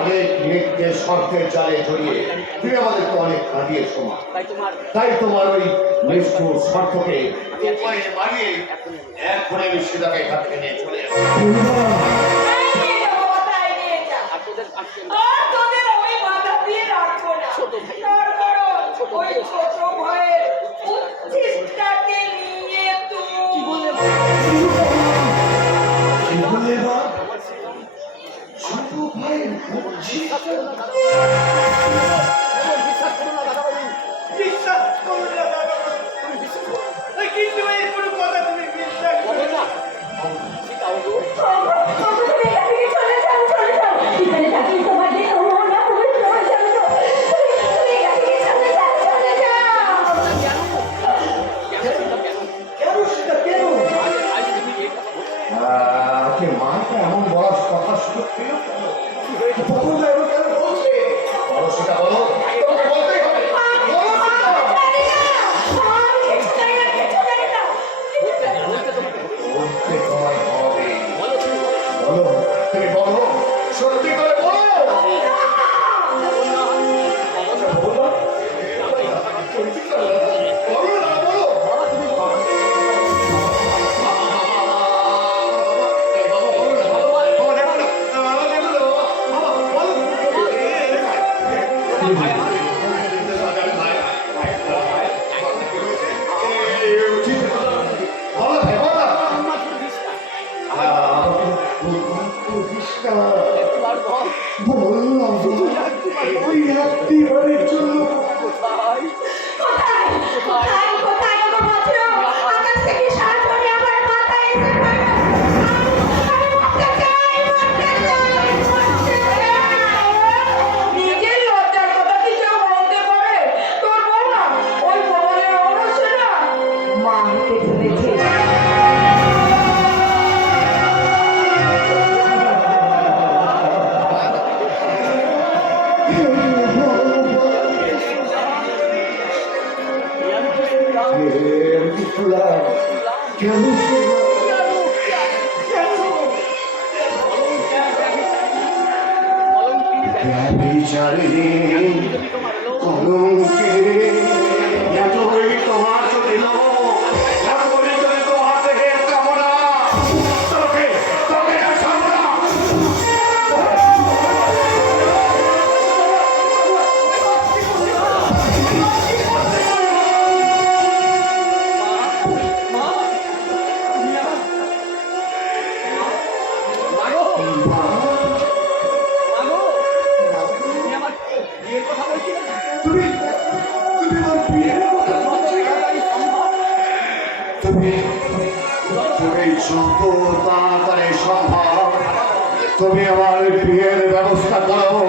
অনেক নিত্যের শর্তের জালে জড়িয়ে তুমি আমাদেরকে অনেক কাঁদিয়ে সময়, তাই তোমার ওই নিষ্ঠুর স্বার্থকে উপায়ে মারিয়ে এখন আমি সীতাকে এখান থেকে নিয়ে চলে যাবো। কিন্তু এই কোনো কথা তুমি বিশ্বাস করো না। মাকে এমন বলার কথা শুনে পেল সেটা বলো, বলতেই হবে। তুমি বলো, সত্যি করে বলো। বললাম ওই রাত্রিবারের জন্য তোমার চলে তোমার থেকে কামনা তোকে তোকে তাড়াতাড়ি সম্ভব তুমি আমার বিয়ের ব্যবস্থা করো।